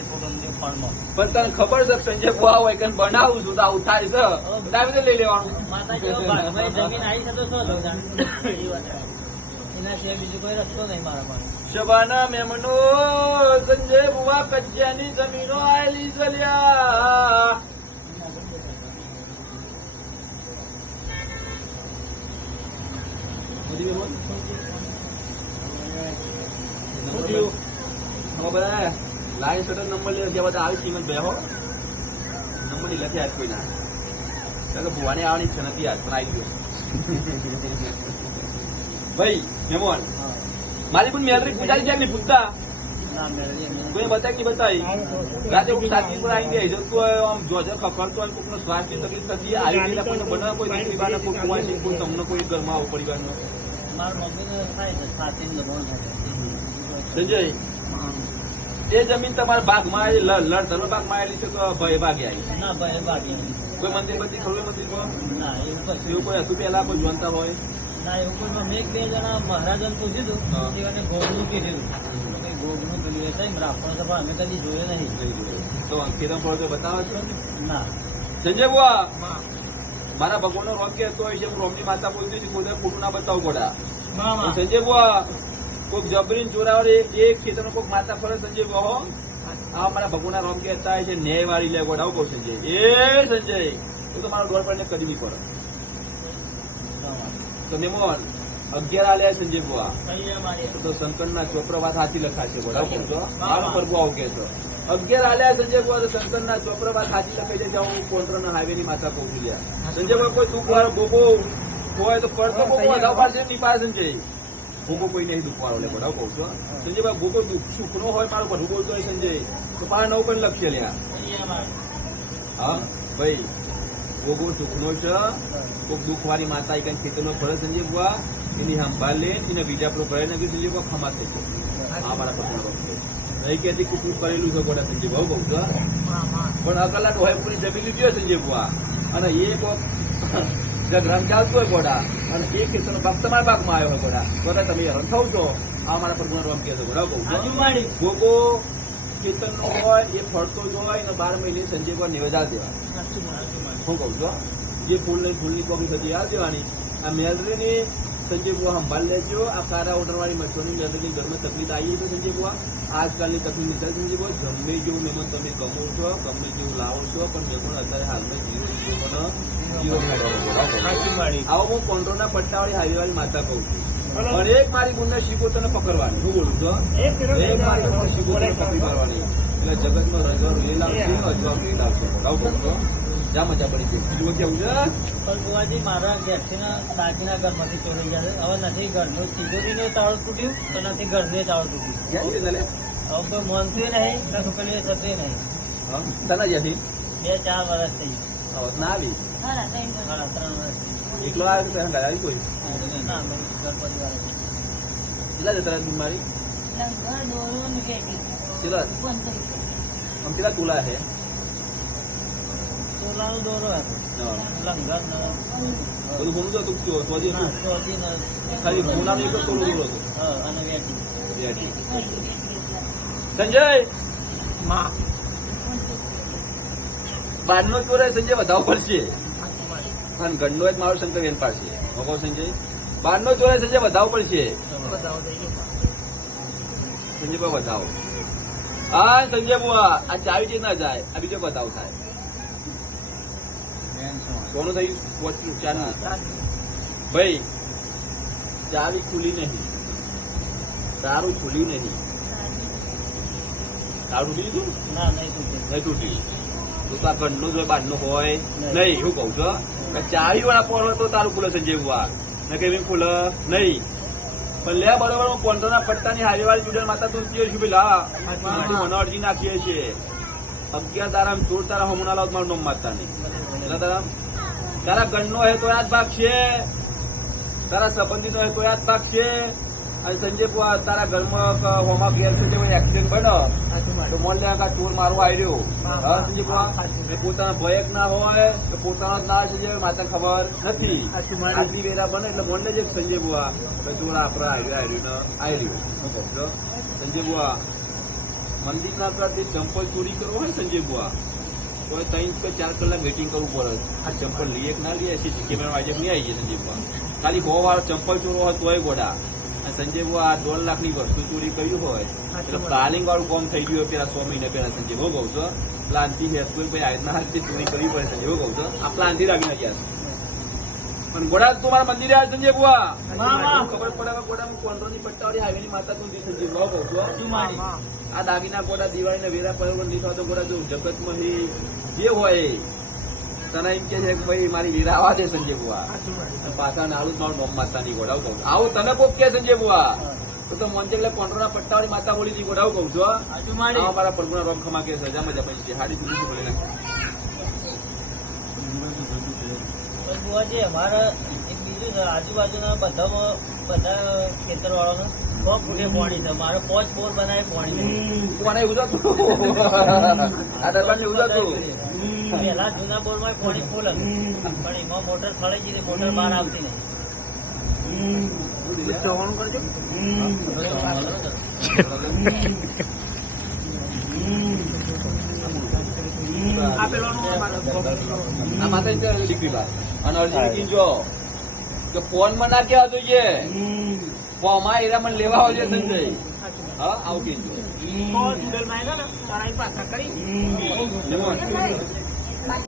ફળમાં પણ તને ખબર છે સંજય બુઆ હોય કે બનાવું છું તો આવું થાય છે? દાવી લઈ લેવાનું. માતા જેવો ભાગમાં જમીન આવી છે તો શું છે. એના સિવાય બીજો કોઈ રસ્તો નહીં મારા પાસે. શબાના મેમનો સંજય બુઆ કજિયાની જમીનો આયેલી શું થયું? લાઈન સટલ નંબર લે જે બધા આવી સિમન બે હો નંબરની લખી આજ કોઈ ના. કે ભુવાને આવવાની ઈચ્છા નથી આજ પણ આવી ગયો. ભાઈ મેમોન. મારી પણ મેલરી પૂજારી જાય ને પૂછતા. ના. કોઈ બતાવી કે બતાવી રાતે હું સાચી પર આવીને હજુ તો આમ જોજે ખખડતો હોય કોઈનો શ્વાસની તકલીફ થતી આવી બનાવે કોઈ દીકરી બાને કોઈ કુંવારી કોઈ તમને કોઈ ઘરમાં આવું પરિવારનો. છે સંજય. એ જમીન તમારા ભાગમાં આવી લડ ધરો ભાગમાં આવેલી છે તો ભય ભાગે આવી ના ભય બાકી કોઈ મંદિર બધી ખબર મંદિર કોઈ? ના એવું કોઈ હતું પેલા કોઈ જોનતા હોય? ના એવું કોઈ મેં બે જણા મહારાજાને પૂછ્યું હતું. એને ગોગનું કીધું. ગોગનું કીધું. એટલે બ્રાહ્મણ સભા પણ અમે કદી જોયું નહીં. તો અંકિતમ પડે તો બતાવો છો? ના. સંજય બુઆ મારા ભગવાનનો રોમ કે હતો હોય છે રોમની માતા બોલતી હતી કોઈ ખોટું ના બતાવું ગોડા. સંજય બુઆ કોઈક જબરીન ચોરાવર એ ખેતરનો કોઈક માતા ફરે સંજય કહો આ મારા ભગવાનના રોમ કહેતા છે ન્યાય વાળી લે ગોડ આવું કહું સંજય. એ સંજય એ તો મારો ગોળ પડને કદી નહીં પડે તો મેમોન અગિયાર આલ્યા સંજય બુઆ. તો શંકરના ચોપરા વાત સાચી લખાશે ગોડા કહું છો મારો પ્રભુ, આવું કે છે. અગિયાર આલ્યા સંજય બુઆ. તો શંકરના ચોપરા વાત સાચી લખાઈ છે હું કોન્ટ્રોના હાઈવે ની માતા કહું છું સંજય કોઈ દુઃખ વાળો બોબો હોય તો પડતો બોબો પાડશે નહીં પાસે સંજય. ભોગો કોઈ નહીં દુખવાળો એટલે બધા કહું છું સંજયભાઈ, ભોગો દુઃખ સુખનો હોય મારો બધું બોલતો હોય સંજય. તો પાછા નવ પણ લક્ષ્ય લ્યા? હા, ભાઈ, ભોગો સુખનો છે. કોઈક દુઃખવાળી માતા કઈ ખેતરનો ફરજ સંજય એની સંભાળ લે, એને બીજા આપણો ભય નથી, સંજય બુઆ ખમા થઈ ગયો. આ મારા પત્નો નહીં કહેતી કે તું કરેલું છે ગોડા સંજય ભાવ કહું છું પણ અકલાટ હોય પૂરી જમીન લીધી સંજય બુઆ. અને એ કોક રંગ ચાલતું હોય ઘોડા અને એ ખેતરનો ભાગ તમારા ભાગમાં આવ્યો હોય ઘોડા ગોડા તમે હેરાન થવ છો. આ મારા પર ગુણ રમ કહે છે ઘોડા કહું ગોગો ખેતરનો હોય એ ફરતો જ હોય અને બાર મહિને સંજય પર નિવેદા દેવા. હું કહું છું જે ફૂલની ફૂલની કોકી થતી આ દેવાની આ મેલરીની સંજય બુઆ સંભાળ લેજો. આ કારા ઓર્ડરવાળી મચ્છરની મેલરીની ઘરમાં તકલીફ આવી છે સંજય બુઆ આજકાલની તકલીફ નીકળે સંજય બુઆ ગમે જેવું મહેમાન તમે ગમો છો ગમે જેવું લાવો છો પણ મહેમાન અત્યારે હાલમાં જીવો જીરો ખાડો આવો હું કોન્ટ્રોલના પટ્ટાવાળી હાઈવેવાળી માતા કહું છું. પણ એક મારી ગુણને શીખો તને પકડવાની. હું બોલું છું એક મારી ગુણને શીખો પકડી મારવાની એટલે જગતનો રજવાડો લીલા છે અજવાબ લીલા છે આવું કહું છું જા મજા પડી ગઈ. બીજું આવું છે? પણ બુવાજી મારા ઘેરથીના કાકીના ઘરમાંથી ચોરી ગયા છે. હવે નથી ઘરનું. તિજોરીનું તાળું તૂટ્યું તો નથી ઘરનું તાળું તૂટ્યું. હવે કોઈ મોનતું નહીં કશું પેલી થતું નહીં. હા? તને જ્યાંથી? બે ચાર વર્ષ થઈ આવત ના આવી? હા ત્રણ વર્ષ એકલો આવ્યો તો પહેલા આવી કોઈ? ના ઘર પરિવાર કેટલા જતા બીમારી? કેટલા? આમ કેટલા તુલા છે? દોરો બધું ઘણું? ચોથી ખાલી ગુનાનો એક જ તોલો દૂર હતો અને વેટી. સંજય બારનો ચોર સંજય વધાવો પડશે અને ગંડો એક મારો શંકર વેલ પાડશે કહું સંજય બારનો ચોર સંજય વધાવો પડશે સંજયભાઈ વધાવો હા સંજય બુઆ આ ચાવી જે ના જાય આ બીજો બતાવ થાય સોનું થયું? પોચું ચારનું ભાઈ ચાવી ખુલી નહીં. તારું ખુલ્યું નહીં. તારું બીજું ના નહીં તૂટે. તું તાર ઘરનું જ હોય બહારનું હોય. નહીં. એવું કહું છો? ચાવી વાળા પોર તો તારું ખુલે છે બુઆ ને કે એમ ખુલે નહીં. પણ લે બરોબર હું પોન્ટોના પટ્ટાની હાઈવે વાળી જુડેલ માતા તું છું પેલા મને અરજી નાખીએ છીએ. અગિયાર તારા ચોર તારા હમણાં લાવ મારું નામ માતા નહીં. તારા તારા ગણનો હે તો યાદ ભાગ છે તારા સંબંધીનો હે તો યાદ ભાગ છે અને સંજય તારા ઘરમાં હોમા ગયા છે તે એક્સિડન્ટ બનો તો મોન લે આ ચોર મારો આવી રહ્યો હા સંજય બુઆ એ પોતાના ભય જ ના હોય તો પોતાનો ના છે માતા ખબર નથી. આટલી વેરા બને એટલે મોન જે સંજય બુઆ કે ચોર આપણા આવી રહ્યો આવી રહ્યો? સંજય બુઆ મંદિરના આગળથી ચંપલ ચોરી કરવો હોય સંજય બુઆ તો ત્રણ કે ચાર કલાક વેઇટિંગ કરવું પડે. આ ચંપલ લઈએ કે ના લઈએ કેમેરા વાજબ નહીં આવી જાય સંજય બુઆ. ખાલી બહુ વાર ચંપલ ચોરો હોય તોય ગોડા. અને સંજય બુઆ આ દોઢ લાખની વસ્તુ ચોરી કર્યું હોય એટલે પ્લાનિંગ વાળું કોમ થઈ ગયું હોય પેલા સો મહિના પહેલા સંજય બહુ કહું છું પ્લાનથી હેસપુર ભાઈ આજના હાથથી ચોરી કરવી પડે સંજય બહુ કહું છું આ પ્લાનથી રાખી છે. પણ ગોડા તું મારા મંદિરે આવે સંજય બુઆ. ખબર પડે ગોડા ગોડામાં કોન્દ્રોની પટ્ટાવાળી હાઈવેની માતા તું સંજય બુઆ કહું છું આ દાગીના ગોડા દિવાળીના વેરા પર્વ નહીં થતો ગોડા જો જગતમાં જે હોય તને એમ કે છે કે ભાઈ મારી વેરા આવા દે સંજય બુઆ પાછા નાળું મારું નોમ માતા નહીં ગોડાવ કહું આવું તને કોક કે સંજય બુઆ તો તો મંજે એટલે કોન્ટ્રોના પટ્ટાવાળી માતા બોલી હતી ગોડાવ કહું છું મારી પ્રભુના રોમ ખમા કે સજા મજા પછી હાડી સુધી બોલે તો બુઆજી અમારે એક બીજું આજુબાજુના બધામાં બધા ખેતર સો ફૂટે પાણી છે. મારે પાંચ બોર બનાવી પાણી કોને એવું થતું આ દરબાર એવું થતું પેલા જૂના બોરમાં પાણી ફૂલ હતું. પણ એમાં મોટર ફળે છે મોટર બહાર આવતી આ માતા છે. દીકરી અને અરજી જો ફોનમાં ના કેવા જોઈએ. ફોમાં એરા મને લેવા આવજે સંજય. હા આવું કીજો નહીં જમો.